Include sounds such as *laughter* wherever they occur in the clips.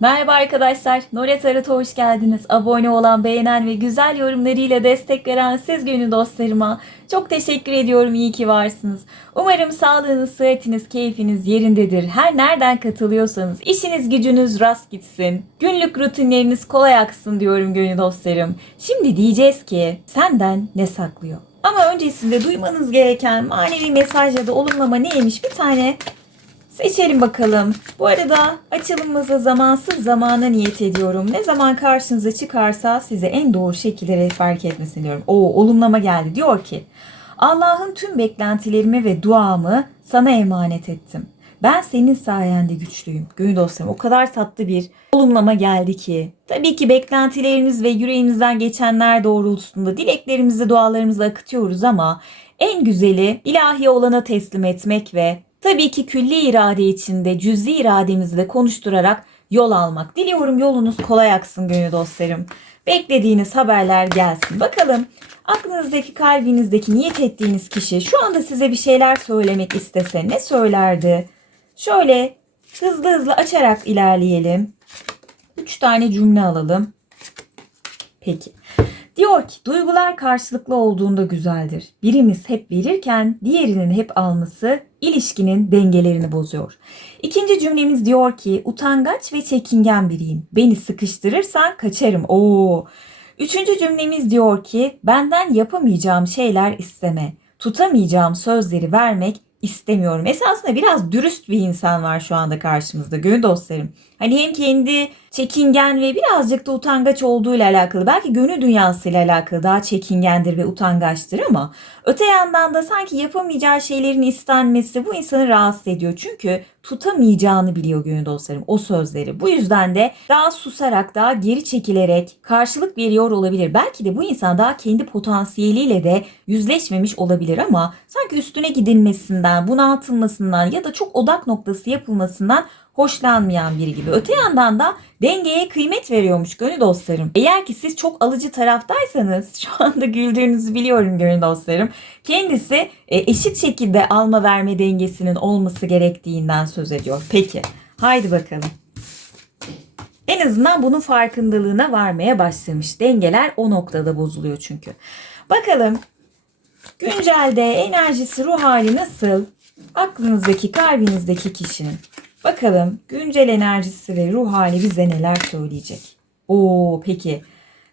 Merhaba arkadaşlar. Nore Tarot'a hoş geldiniz. Abone olan, beğenen ve güzel yorumlarıyla destek veren siz gönül dostlarıma çok teşekkür ediyorum. İyi ki varsınız. Umarım sağlığınız, sıhhatiniz, keyfiniz yerindedir. Her nereden katılıyorsanız işiniz gücünüz rast gitsin. Günlük rutinleriniz kolay aksın diyorum gönül dostlarım. Şimdi diyeceğiz ki senden ne saklıyor? Ama öncesinde duymanız gereken manevi mesaj ya da olumlama neymiş bir tane Seçelim bakalım. Bu arada açılımımızı zamansız zamana niyet ediyorum. Ne zaman karşınıza çıkarsa size en doğru şekilde rehberlik etmesini diyorum. O olumlama geldi. Diyor ki Allah'ın tüm beklentilerimi ve duamı sana emanet ettim. Ben senin sayende güçlüyüm. Gönül dostlarım o kadar tatlı bir olumlama geldi ki. Tabii ki beklentilerimiz ve yüreğimizden geçenler doğrultusunda dileklerimizi, dualarımızı akıtıyoruz ama en güzeli ilahi olana teslim etmek ve Tabii ki külli irade içinde cüz'i irademizi de konuşturarak yol almak. Diliyorum yolunuz kolay aksın gönül dostlarım. Beklediğiniz haberler gelsin. Bakalım aklınızdaki, kalbinizdeki, niyet ettiğiniz kişi şu anda size bir şeyler söylemek istese ne söylerdi? Şöyle hızlı hızlı açarak ilerleyelim. Üç tane cümle alalım. Peki. Diyor ki duygular karşılıklı olduğunda güzeldir. Birimiz hep verirken diğerinin hep alması ilişkinin dengelerini bozuyor. İkinci cümlemiz diyor ki utangaç ve çekingen biriyim. Beni sıkıştırırsan kaçarım. Oo. Üçüncü cümlemiz diyor ki benden yapamayacağım şeyler isteme. Tutamayacağım sözleri vermek istemiyorum. Esasında biraz dürüst bir insan var şu anda karşımızda gönül dostlarım. Hani hem kendi çekingen ve birazcık da utangaç olduğuyla alakalı belki gönül dünyasıyla alakalı daha çekingendir ve utangaçtır ama öte yandan da sanki yapamayacağı şeylerin istenmesi bu insanı rahatsız ediyor. Çünkü tutamayacağını biliyor gönül dostlarım o sözleri. Bu yüzden de daha susarak daha geri çekilerek karşılık veriyor olabilir. Belki de bu insan daha kendi potansiyeliyle de yüzleşmemiş olabilir ama sanki üstüne gidilmesinden, bunaltılmasından ya da çok odak noktası yapılmasından hoşlanmayan biri gibi. Öte yandan da dengeye kıymet veriyormuş gönül dostlarım. Eğer ki siz çok alıcı taraftaysanız *laughs* şu anda güldüğünüzü biliyorum gönül dostlarım. Kendisi e, eşit şekilde alma verme dengesinin olması gerektiğinden söz ediyor. Peki haydi bakalım. En azından bunun farkındalığına varmaya başlamış. Dengeler o noktada bozuluyor çünkü. Bakalım güncelde enerjisi, ruh hali nasıl? Aklınızdaki, kalbinizdeki kişinin. Bakalım güncel enerjisi ve ruh hali bize neler söyleyecek. Oo peki.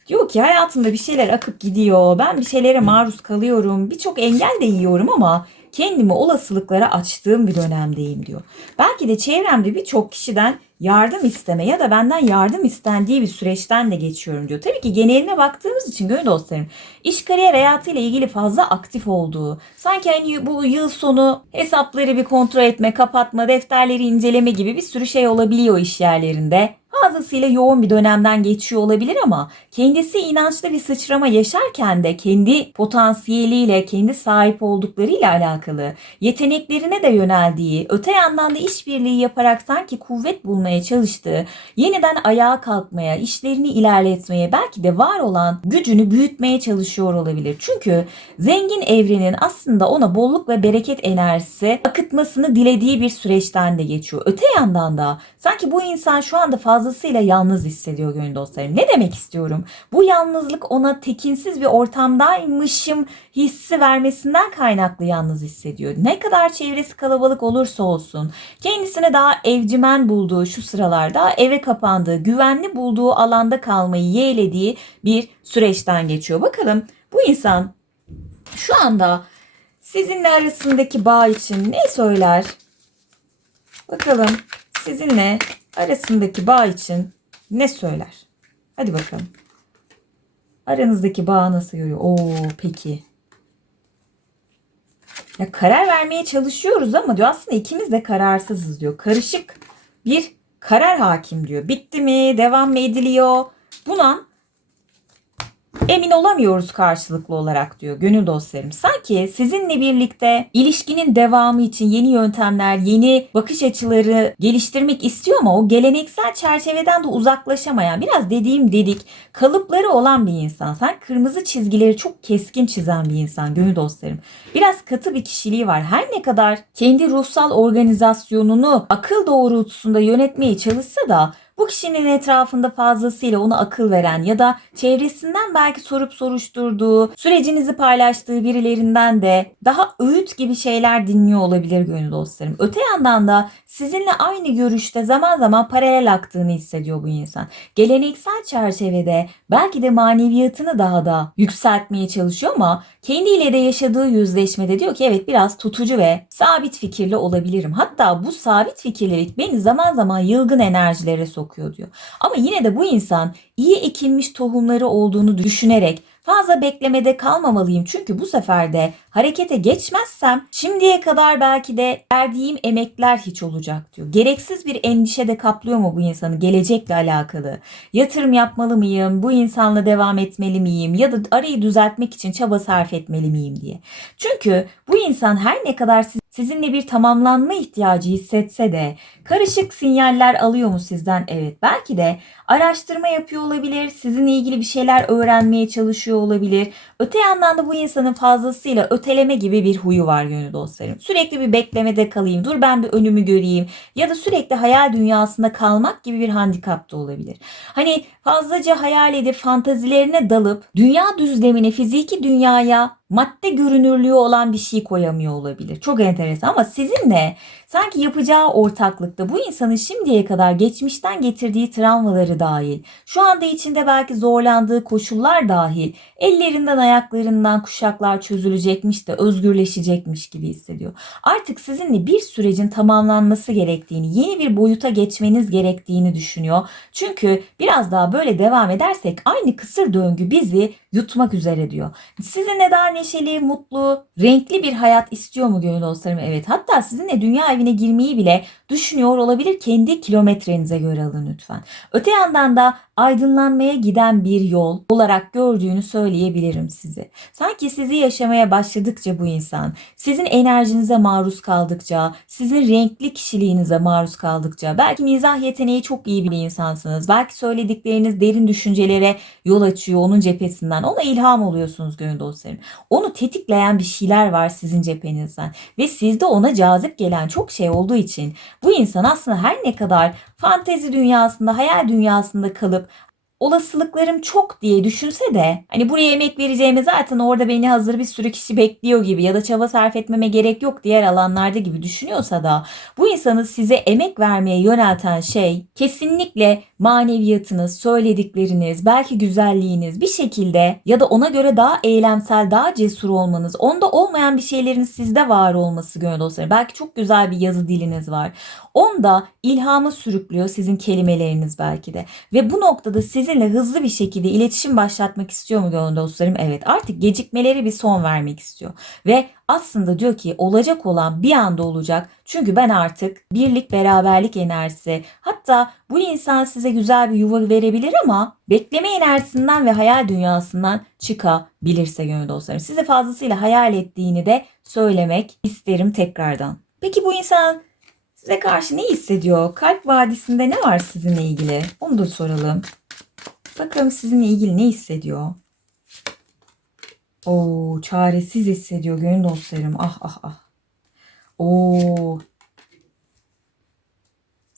Diyor ki hayatımda bir şeyler akıp gidiyor. Ben bir şeylere maruz kalıyorum. Birçok engel de yiyorum ama kendimi olasılıklara açtığım bir dönemdeyim diyor. Belki de çevremde birçok kişiden yardım isteme ya da benden yardım istendiği bir süreçten de geçiyorum diyor. Tabii ki geneline baktığımız için gönül dostlarım iş kariyer hayatıyla ilgili fazla aktif olduğu, sanki hani bu yıl sonu hesapları bir kontrol etme, kapatma, defterleri inceleme gibi bir sürü şey olabiliyor iş yerlerinde. Fazlasıyla yoğun bir dönemden geçiyor olabilir ama kendisi inançlı bir sıçrama yaşarken de kendi potansiyeliyle, kendi sahip olduklarıyla alakalı yeteneklerine de yöneldiği, öte yandan da işbirliği yaparak sanki kuvvet bulmaya çalıştığı, yeniden ayağa kalkmaya, işlerini ilerletmeye, belki de var olan gücünü büyütmeye çalışıyor olabilir. Çünkü zengin evrenin aslında ona bolluk ve bereket enerjisi akıtmasını dilediği bir süreçten de geçiyor. Öte yandan da sanki bu insan şu anda fazlasıyla yalnız hissediyor gönül dostlarım. Ne demek istiyorum? Bu yalnızlık ona tekinsiz bir ortamdaymışım hissi vermesinden kaynaklı yalnız hissediyor. Ne kadar çevresi kalabalık olursa olsun kendisine daha evcimen bulduğu şu sıralarda eve kapandığı, güvenli bulduğu alanda kalmayı yeğlediği bir süreçten geçiyor. Bakalım bu insan şu anda sizinle arasındaki bağ için ne söyler? Bakalım sizinle arasındaki bağ için ne söyler? Hadi bakalım. Aranızdaki bağ nasıl görüyor? Oo peki. Ya karar vermeye çalışıyoruz ama diyor aslında ikimiz de kararsızız diyor. Karışık bir karar hakim diyor. Bitti mi? Devam mı ediliyor? Buna emin olamıyoruz karşılıklı olarak diyor gönül dostlarım. Sanki sizinle birlikte ilişkinin devamı için yeni yöntemler, yeni bakış açıları geliştirmek istiyor ama o geleneksel çerçeveden de uzaklaşamayan, biraz dediğim dedik, kalıpları olan bir insan. Sen kırmızı çizgileri çok keskin çizen bir insan gönül dostlarım. Biraz katı bir kişiliği var. Her ne kadar kendi ruhsal organizasyonunu akıl doğrultusunda yönetmeye çalışsa da Bu kişinin etrafında fazlasıyla ona akıl veren ya da çevresinden belki sorup soruşturduğu, sürecinizi paylaştığı birilerinden de daha öğüt gibi şeyler dinliyor olabilir gönül dostlarım. Öte yandan da sizinle aynı görüşte zaman zaman paralel aktığını hissediyor bu insan. Geleneksel çerçevede belki de maneviyatını daha da yükseltmeye çalışıyor ama kendiyle de yaşadığı yüzleşmede diyor ki evet biraz tutucu ve sabit fikirli olabilirim. Hatta bu sabit fikirlilik beni zaman zaman yılgın enerjilere sokuyor diyor. Ama yine de bu insan iyi ekilmiş tohumları olduğunu düşünerek fazla beklemede kalmamalıyım. Çünkü bu sefer de harekete geçmezsem şimdiye kadar belki de verdiğim emekler hiç olacak diyor. Gereksiz bir endişe de kaplıyor mu bu insanı gelecekle alakalı? Yatırım yapmalı mıyım? Bu insanla devam etmeli miyim? Ya da arayı düzeltmek için çaba sarf etmeli miyim diye. Çünkü bu insan her ne kadar siz- sizinle bir tamamlanma ihtiyacı hissetse de karışık sinyaller alıyor mu sizden? Evet. Belki de araştırma yapıyor olabilir, sizinle ilgili bir şeyler öğrenmeye çalışıyor olabilir. Öte yandan da bu insanın fazlasıyla öteleme gibi bir huyu var gönül dostlarım. Sürekli bir beklemede kalayım, dur ben bir önümü göreyim ya da sürekli hayal dünyasında kalmak gibi bir handikap da olabilir. Hani fazlaca hayal edip fantazilerine dalıp dünya düzlemine, fiziki dünyaya madde görünürlüğü olan bir şey koyamıyor olabilir. Çok enteresan ama sizinle sanki yapacağı ortaklıkta bu insanın şimdiye kadar geçmişten getirdiği travmaları dahil, şu anda içinde belki zorlandığı koşullar dahil ellerinden ayaklarından kuşaklar çözülecekmiş de özgürleşecekmiş gibi hissediyor. Artık sizinle bir sürecin tamamlanması gerektiğini, yeni bir boyuta geçmeniz gerektiğini düşünüyor. Çünkü biraz daha böyle devam edersek aynı kısır döngü bizi yutmak üzere diyor. Sizinle daha neşeli, mutlu, renkli bir hayat istiyor mu gönül dostlarım? Evet. Hatta sizinle dünya evine girmeyi bile düşünüyor olabilir. Kendi kilometrenize göre alın lütfen. Öte yandan da aydınlanmaya giden bir yol olarak gördüğünü söyleyebilirim size. Sanki sizi yaşamaya başladıkça bu insan, sizin enerjinize maruz kaldıkça, sizin renkli kişiliğinize maruz kaldıkça, belki mizah yeteneği çok iyi bir insansınız. Belki söyledikleriniz derin düşüncelere yol açıyor onun cephesinden. Ona ilham oluyorsunuz gönül dostlarım. Onu tetikleyen bir şeyler var sizin cephenizden. Ve sizde ona cazip gelen çok şey olduğu için bu insan aslında her ne kadar fantezi dünyasında, hayal dünyasında kalıp olasılıklarım çok diye düşünse de hani buraya emek vereceğime zaten orada beni hazır bir sürü kişi bekliyor gibi ya da çaba sarf etmeme gerek yok diğer alanlarda gibi düşünüyorsa da bu insanı size emek vermeye yönelten şey kesinlikle maneviyatınız, söyledikleriniz, belki güzelliğiniz bir şekilde ya da ona göre daha eylemsel, daha cesur olmanız, onda olmayan bir şeylerin sizde var olması gönül dostları. Belki çok güzel bir yazı diliniz var. Onda ilhamı sürüklüyor sizin kelimeleriniz belki de. Ve bu noktada sizinle hızlı bir şekilde iletişim başlatmak istiyor mu gönül dostlarım? Evet artık gecikmeleri bir son vermek istiyor. Ve aslında diyor ki olacak olan bir anda olacak. Çünkü ben artık birlik beraberlik enerjisi hatta bu insan size güzel bir yuva verebilir ama bekleme enerjisinden ve hayal dünyasından çıkabilirse gönül dostlarım. Size fazlasıyla hayal ettiğini de söylemek isterim tekrardan. Peki bu insan size karşı ne hissediyor? Kalp vadisinde ne var sizinle ilgili? Onu da soralım. Bakalım sizinle ilgili ne hissediyor? Oo, çaresiz hissediyor gönül dostlarım. Ah ah ah. Oo.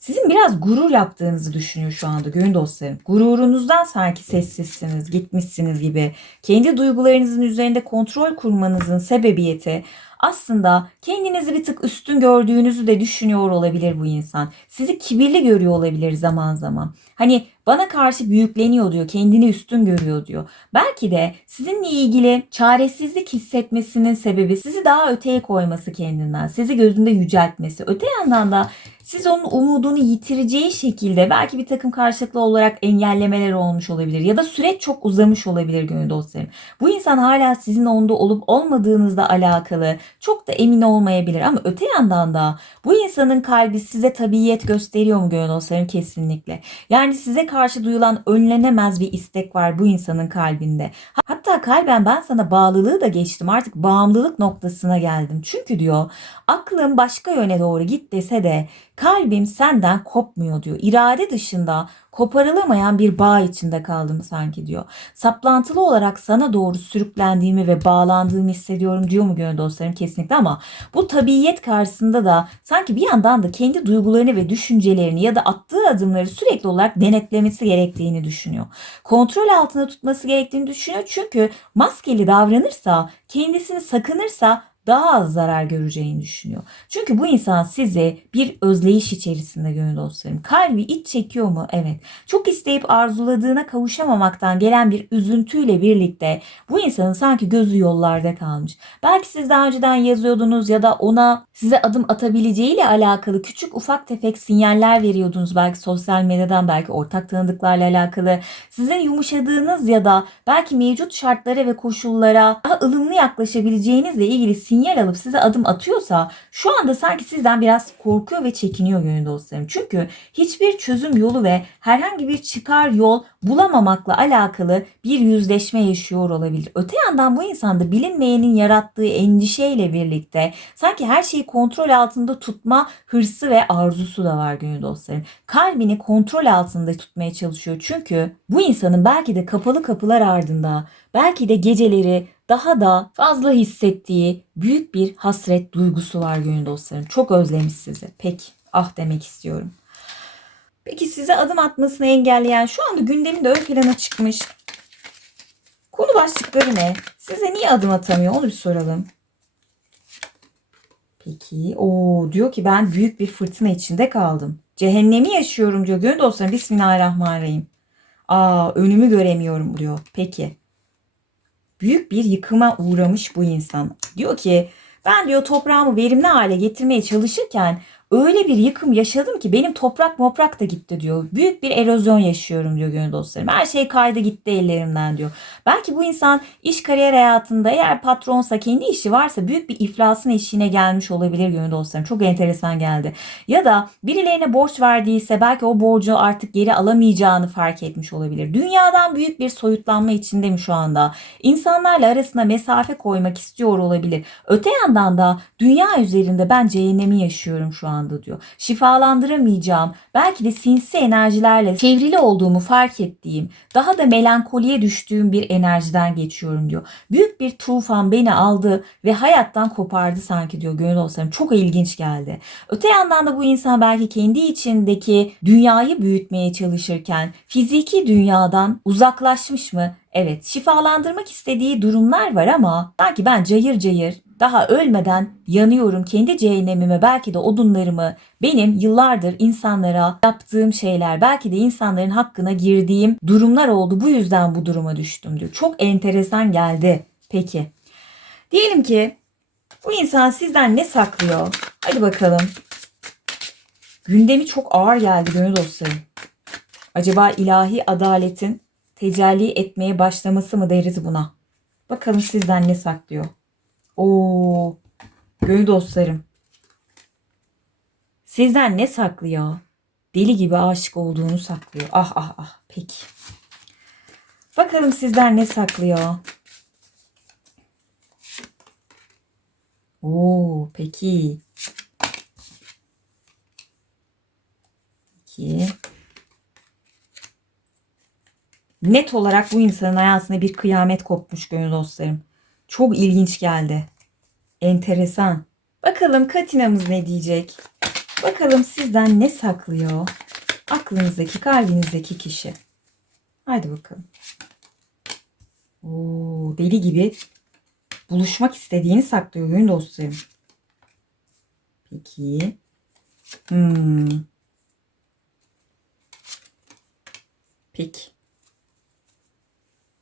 Sizin biraz gurur yaptığınızı düşünüyor şu anda gönül dostlarım. Gururunuzdan sanki sessizsiniz, gitmişsiniz gibi. Kendi duygularınızın üzerinde kontrol kurmanızın sebebiyeti aslında kendinizi bir tık üstün gördüğünüzü de düşünüyor olabilir bu insan. Sizi kibirli görüyor olabilir zaman zaman. Hani bana karşı büyükleniyor diyor, kendini üstün görüyor diyor. Belki de sizinle ilgili çaresizlik hissetmesinin sebebi sizi daha öteye koyması kendinden, sizi gözünde yüceltmesi. Öte yandan da siz onun umudunu yitireceği şekilde belki bir takım karşılıklı olarak engellemeler olmuş olabilir ya da süreç çok uzamış olabilir gönül dostlarım. Bu insan hala sizin onda olup olmadığınızla alakalı çok da emin olmayabilir ama öte yandan da bu insanın kalbi size tabiyet gösteriyor mu gönül dostlarım kesinlikle. Yani size karşı duyulan önlenemez bir istek var bu insanın kalbinde. Hatta kalben ben sana bağlılığı da geçtim artık bağımlılık noktasına geldim. Çünkü diyor aklım başka yöne doğru git dese de Kalbim senden kopmuyor diyor. İrade dışında koparılamayan bir bağ içinde kaldım sanki diyor. Saplantılı olarak sana doğru sürüklendiğimi ve bağlandığımı hissediyorum diyor mu gönül dostlarım kesinlikle ama bu tabiyet karşısında da sanki bir yandan da kendi duygularını ve düşüncelerini ya da attığı adımları sürekli olarak denetlemesi gerektiğini düşünüyor. Kontrol altında tutması gerektiğini düşünüyor çünkü maskeli davranırsa, kendisini sakınırsa daha az zarar göreceğini düşünüyor. Çünkü bu insan size bir özleyiş içerisinde gönül dostlarım. Kalbi iç çekiyor mu? Evet. Çok isteyip arzuladığına kavuşamamaktan gelen bir üzüntüyle birlikte bu insanın sanki gözü yollarda kalmış. Belki siz daha önceden yazıyordunuz ya da ona size adım atabileceğiyle alakalı küçük ufak tefek sinyaller veriyordunuz. Belki sosyal medyadan, belki ortak tanıdıklarla alakalı. Sizin yumuşadığınız ya da belki mevcut şartlara ve koşullara daha ılımlı yaklaşabileceğinizle ilgili sinyal alıp size adım atıyorsa şu anda sanki sizden biraz korkuyor ve çekiniyor gönül dostlarım. Çünkü hiçbir çözüm yolu ve herhangi bir çıkar yol bulamamakla alakalı bir yüzleşme yaşıyor olabilir. Öte yandan bu insanda bilinmeyenin yarattığı endişeyle birlikte sanki her şeyi kontrol altında tutma hırsı ve arzusu da var gönül dostlarım. Kalbini kontrol altında tutmaya çalışıyor. Çünkü bu insanın belki de kapalı kapılar ardında, belki de geceleri daha da fazla hissettiği büyük bir hasret duygusu var gönül dostlarım. Çok özlemiş sizi. Peki ah demek istiyorum. Peki size adım atmasını engelleyen şu anda gündeminde ön plana çıkmış konu başlıkları ne? Size niye adım atamıyor onu bir soralım. Peki o diyor ki ben büyük bir fırtına içinde kaldım. Cehennemi yaşıyorum diyor. Gönül dostlarım Bismillahirrahmanirrahim. Aa önümü göremiyorum diyor. Peki. Büyük bir yıkıma uğramış bu insan. Diyor ki ben diyor toprağımı verimli hale getirmeye çalışırken öyle bir yıkım yaşadım ki benim toprak moprak da gitti diyor. Büyük bir erozyon yaşıyorum diyor gönül dostlarım. Her şey kaydı gitti ellerimden diyor. Belki bu insan iş kariyer hayatında eğer patronsa kendi işi varsa büyük bir iflasın eşiğine gelmiş olabilir gönül dostlarım. Çok enteresan geldi. Ya da birilerine borç verdiyse belki o borcu artık geri alamayacağını fark etmiş olabilir. Dünyadan büyük bir soyutlanma içinde mi şu anda? İnsanlarla arasına mesafe koymak istiyor olabilir. Öte yandan da dünya üzerinde ben cehennemi yaşıyorum şu anda diyor. Şifalandıramayacağım, belki de sinsi enerjilerle çevrili olduğumu fark ettiğim, daha da melankoliye düştüğüm bir enerjiden geçiyorum diyor. Büyük bir tufan beni aldı ve hayattan kopardı sanki diyor gönül olsam. Çok ilginç geldi. Öte yandan da bu insan belki kendi içindeki dünyayı büyütmeye çalışırken fiziki dünyadan uzaklaşmış mı? Evet, şifalandırmak istediği durumlar var ama sanki ben cayır cayır daha ölmeden yanıyorum kendi cehennemime belki de odunlarımı benim yıllardır insanlara yaptığım şeyler belki de insanların hakkına girdiğim durumlar oldu bu yüzden bu duruma düştüm diyor. Çok enteresan geldi. Peki. Diyelim ki bu insan sizden ne saklıyor? Hadi bakalım. Gündemi çok ağır geldi gönül dostlarım. Acaba ilahi adaletin tecelli etmeye başlaması mı deriz buna? Bakalım sizden ne saklıyor? Oo, gönül dostlarım. Sizden ne saklıyor? Deli gibi aşık olduğunu saklıyor. Ah ah ah. Peki. Bakalım sizden ne saklıyor? Oo, peki. Peki. Net olarak bu insanın hayatında bir kıyamet kopmuş gönül dostlarım. Çok ilginç geldi. Enteresan. Bakalım Katina'mız ne diyecek? Bakalım sizden ne saklıyor? Aklınızdaki, kalbinizdeki kişi. Haydi bakalım. Oo, deli gibi buluşmak istediğini saklıyor gönül dostlarım. Peki. Hmm. Peki.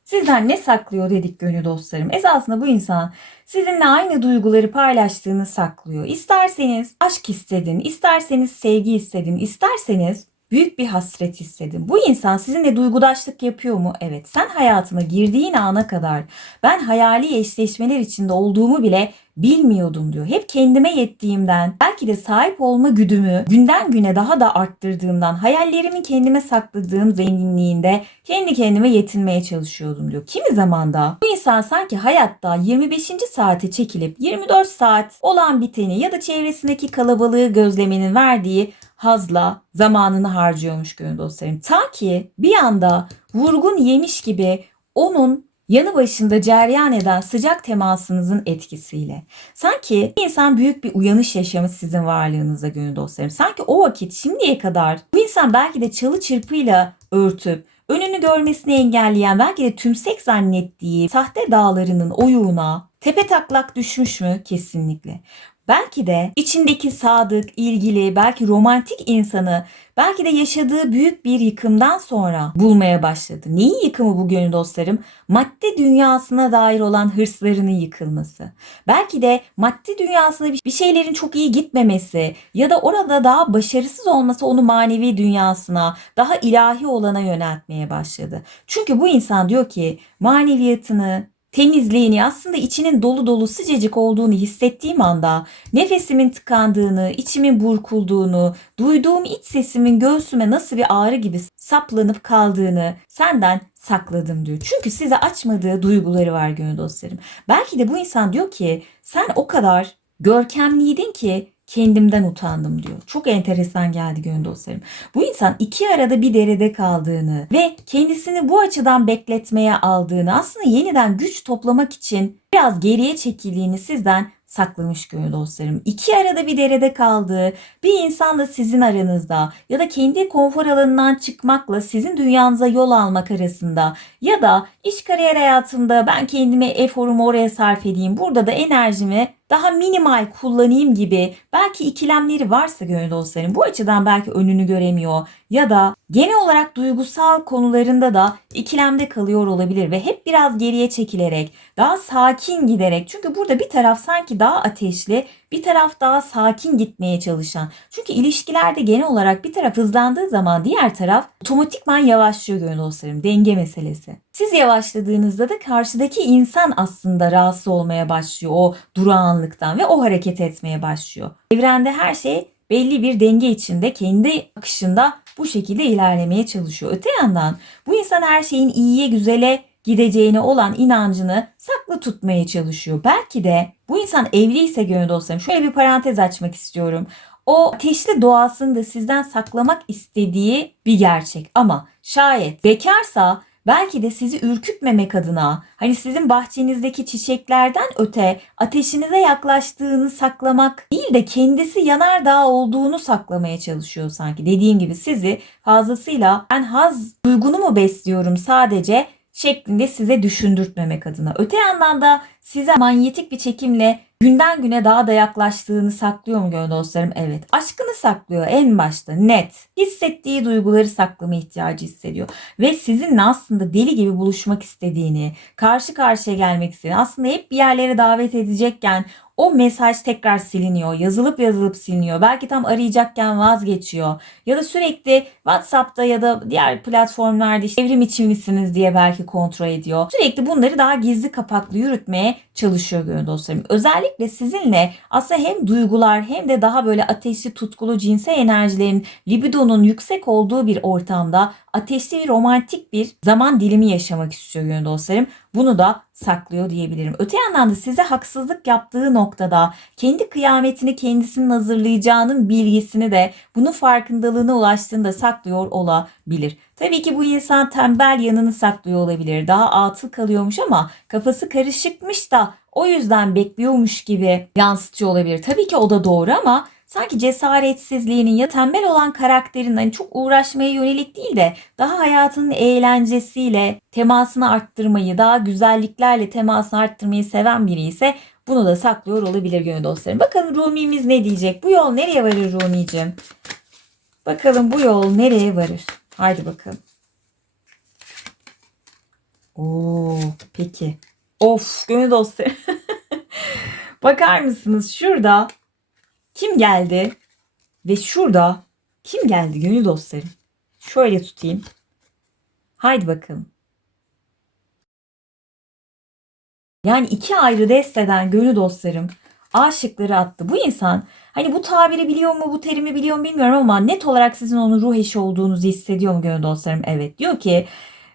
Sizden ne saklıyor dedik gönül dostlarım. Esasında bu insan sizinle aynı duyguları paylaştığını saklıyor. İsterseniz aşk istedin, isterseniz sevgi istedin, isterseniz büyük bir hasret hissedin. Bu insan sizinle duygudaşlık yapıyor mu? Evet. Sen hayatıma girdiğin ana kadar ben hayali eşleşmeler içinde olduğumu bile bilmiyordum diyor. Hep kendime yettiğimden, belki de sahip olma güdümü günden güne daha da arttırdığımdan, hayallerimin kendime sakladığım zenginliğinde kendi kendime yetinmeye çalışıyordum diyor. Kimi zaman da bu insan sanki hayatta 25. saate çekilip 24 saat olan biteni ya da çevresindeki kalabalığı gözlemenin verdiği hazla zamanını harcıyormuş gönül dostlarım. Ta ki bir anda vurgun yemiş gibi onun yanı başında cereyan eden sıcak temasınızın etkisiyle. Sanki bir insan büyük bir uyanış yaşamış sizin varlığınızda gönül dostlarım. Sanki o vakit şimdiye kadar bu insan belki de çalı çırpıyla örtüp önünü görmesini engelleyen belki de tümsek zannettiği sahte dağlarının oyuğuna tepe taklak düşmüş mü? Kesinlikle. Belki de içindeki sadık, ilgili, belki romantik insanı belki de yaşadığı büyük bir yıkımdan sonra bulmaya başladı. Neyin yıkımı bu dostlarım? Madde dünyasına dair olan hırslarının yıkılması. Belki de maddi dünyasında bir şeylerin çok iyi gitmemesi ya da orada daha başarısız olması onu manevi dünyasına, daha ilahi olana yöneltmeye başladı. Çünkü bu insan diyor ki maneviyatını, temizliğini aslında içinin dolu dolu sıcacık olduğunu hissettiğim anda nefesimin tıkandığını, içimin burkulduğunu, duyduğum iç sesimin göğsüme nasıl bir ağrı gibi saplanıp kaldığını senden sakladım diyor. Çünkü size açmadığı duyguları var gönül dostlarım. Belki de bu insan diyor ki sen o kadar görkemliydin ki kendimden utandım diyor. Çok enteresan geldi gönül dostlarım. Bu insan iki arada bir derede kaldığını ve kendisini bu açıdan bekletmeye aldığını aslında yeniden güç toplamak için biraz geriye çekildiğini sizden saklamış gönül dostlarım. İki arada bir derede kaldığı bir insanla sizin aranızda ya da kendi konfor alanından çıkmakla sizin dünyanıza yol almak arasında ya da iş kariyer hayatımda ben kendime eforumu oraya sarf edeyim. Burada da enerjimi daha minimal kullanayım gibi belki ikilemleri varsa gönül dostlarım bu açıdan belki önünü göremiyor ya da genel olarak duygusal konularında da ikilemde kalıyor olabilir ve hep biraz geriye çekilerek daha sakin giderek çünkü burada bir taraf sanki daha ateşli bir taraf daha sakin gitmeye çalışan. Çünkü ilişkilerde genel olarak bir taraf hızlandığı zaman diğer taraf otomatikman yavaşlıyor gönül dostlarım. Denge meselesi. Siz yavaşladığınızda da karşıdaki insan aslında rahatsız olmaya başlıyor o durağanlıktan ve o hareket etmeye başlıyor. Evrende her şey belli bir denge içinde kendi akışında bu şekilde ilerlemeye çalışıyor. Öte yandan bu insan her şeyin iyiye güzele gideceğine olan inancını saklı tutmaya çalışıyor. Belki de bu insan evliyse gönül dostlarım şöyle bir parantez açmak istiyorum. O ateşli doğasını da sizden saklamak istediği bir gerçek. Ama şayet bekarsa belki de sizi ürkütmemek adına hani sizin bahçenizdeki çiçeklerden öte ateşinize yaklaştığını saklamak değil de kendisi yanardağ olduğunu saklamaya çalışıyor sanki. Dediğim gibi sizi fazlasıyla ben haz duygunu mu besliyorum sadece şeklinde size düşündürtmemek adına. Öte yandan da size manyetik bir çekimle günden güne daha da yaklaştığını saklıyor mu gönül dostlarım? Evet. Aşkını saklıyor en başta net. Hissettiği duyguları saklama ihtiyacı hissediyor. Ve sizinle aslında deli gibi buluşmak istediğini, karşı karşıya gelmek istediğini, aslında hep bir yerlere davet edecekken o mesaj tekrar siliniyor. Yazılıp yazılıp siliniyor. Belki tam arayacakken vazgeçiyor. Ya da sürekli WhatsApp'ta ya da diğer platformlarda işte evrim içi misiniz diye belki kontrol ediyor. Sürekli bunları daha gizli kapaklı yürütmeye çalışıyor gönül dostlarım. Özellikle sizinle aslında hem duygular hem de daha böyle ateşli tutkulu cinsel enerjilerin libidonun yüksek olduğu bir ortamda ateşli bir romantik bir zaman dilimi yaşamak istiyor gönül dostlarım. Bunu da saklıyor diyebilirim. Öte yandan da size haksızlık yaptığı noktada kendi kıyametini kendisinin hazırlayacağının bilgisini de bunun farkındalığına ulaştığında saklıyor olabilir. Tabii ki bu insan tembel yanını saklıyor olabilir. Daha atıl kalıyormuş ama kafası karışıkmış da o yüzden bekliyormuş gibi yansıtıyor olabilir. Tabii ki o da doğru ama sanki cesaretsizliğinin ya tembel olan karakterin hani çok uğraşmaya yönelik değil de daha hayatının eğlencesiyle temasını arttırmayı, daha güzelliklerle temasını arttırmayı seven biri ise bunu da saklıyor olabilir gönül dostlarım. Bakalım Rumi'miz ne diyecek? Bu yol nereye varır Rumi'cim? Bakalım bu yol nereye varır? Haydi bakalım. Oo, peki. Of gönül dostlarım. *laughs* Bakar mısınız şurada kim geldi? Ve şurada kim geldi gönül dostlarım? Şöyle tutayım. Haydi bakalım. Yani iki ayrı desteden gönül dostlarım aşıkları attı. Bu insan hani bu tabiri biliyor mu bu terimi biliyor mu bilmiyorum ama net olarak sizin onun ruh eşi olduğunuzu hissediyor mu gönül dostlarım? Evet diyor ki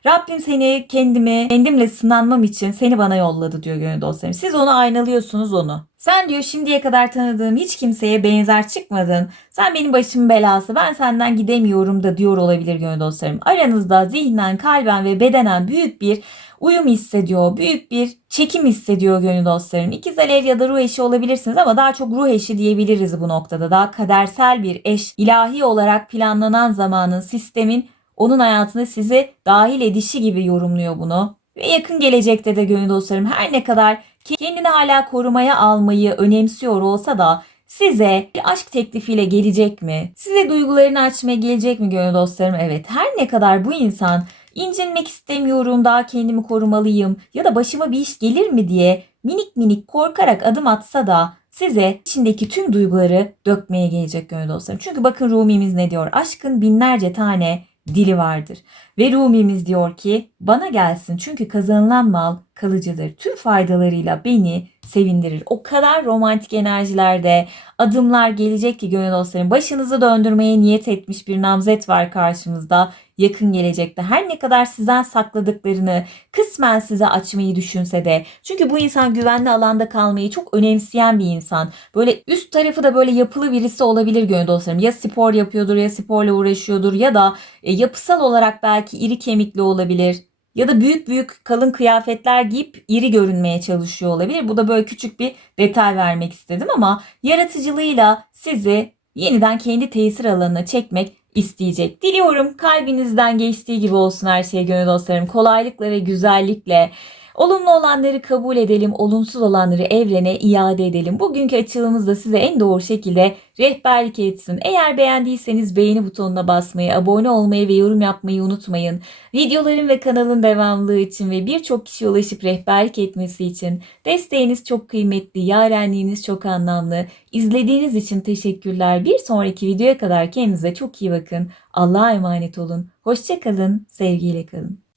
Rabbim seni kendimi kendimle sınanmam için seni bana yolladı diyor gönül dostlarım. Siz onu aynalıyorsunuz onu. Sen diyor şimdiye kadar tanıdığım hiç kimseye benzer çıkmadın. Sen benim başımın belası ben senden gidemiyorum da diyor olabilir gönül dostlarım. Aranızda zihnen, kalben ve bedenen büyük bir uyum hissediyor. Büyük bir çekim hissediyor gönül dostlarım. İkiz alev ya da ruh eşi olabilirsiniz ama daha çok ruh eşi diyebiliriz bu noktada. Daha kadersel bir eş, ilahi olarak planlanan zamanın, sistemin onun hayatına sizi dahil edişi gibi yorumluyor bunu. Ve yakın gelecekte de gönül dostlarım her ne kadar kendini hala korumaya almayı önemsiyor olsa da size bir aşk teklifiyle gelecek mi? Size duygularını açmaya gelecek mi gönül dostlarım? Evet her ne kadar bu insan incinmek istemiyorum daha kendimi korumalıyım ya da başıma bir iş gelir mi diye minik minik korkarak adım atsa da size içindeki tüm duyguları dökmeye gelecek gönül dostlarım. Çünkü bakın Rumi'miz ne diyor? Aşkın binlerce tane dili vardır. Ve Rumi'miz diyor ki bana gelsin çünkü kazanılan mal kalıcıdır. Tüm faydalarıyla beni sevindirir. O kadar romantik enerjilerde adımlar gelecek ki gönül dostlarım. Başınızı döndürmeye niyet etmiş bir namzet var karşımızda. Yakın gelecekte her ne kadar sizden sakladıklarını kısmen size açmayı düşünse de. Çünkü bu insan güvenli alanda kalmayı çok önemseyen bir insan. Böyle üst tarafı da böyle yapılı birisi olabilir gönül dostlarım. Ya spor yapıyordur ya sporla uğraşıyordur ya da e, yapısal olarak belki iri kemikli olabilir. Ya da büyük büyük kalın kıyafetler giyip iri görünmeye çalışıyor olabilir. Bu da böyle küçük bir detay vermek istedim ama yaratıcılığıyla sizi yeniden kendi tesir alanına çekmek isteyecek. Diliyorum kalbinizden geçtiği gibi olsun her şey gönül dostlarım. Kolaylıkla ve güzellikle Olumlu olanları kabul edelim, olumsuz olanları evrene iade edelim. Bugünkü açılımımız da size en doğru şekilde rehberlik etsin. Eğer beğendiyseniz beğeni butonuna basmayı, abone olmayı ve yorum yapmayı unutmayın. Videoların ve kanalın devamlılığı için ve birçok kişiye ulaşıp rehberlik etmesi için desteğiniz çok kıymetli, yarenliğiniz çok anlamlı. İzlediğiniz için teşekkürler. Bir sonraki videoya kadar kendinize çok iyi bakın. Allah'a emanet olun. Hoşçakalın, sevgiyle kalın.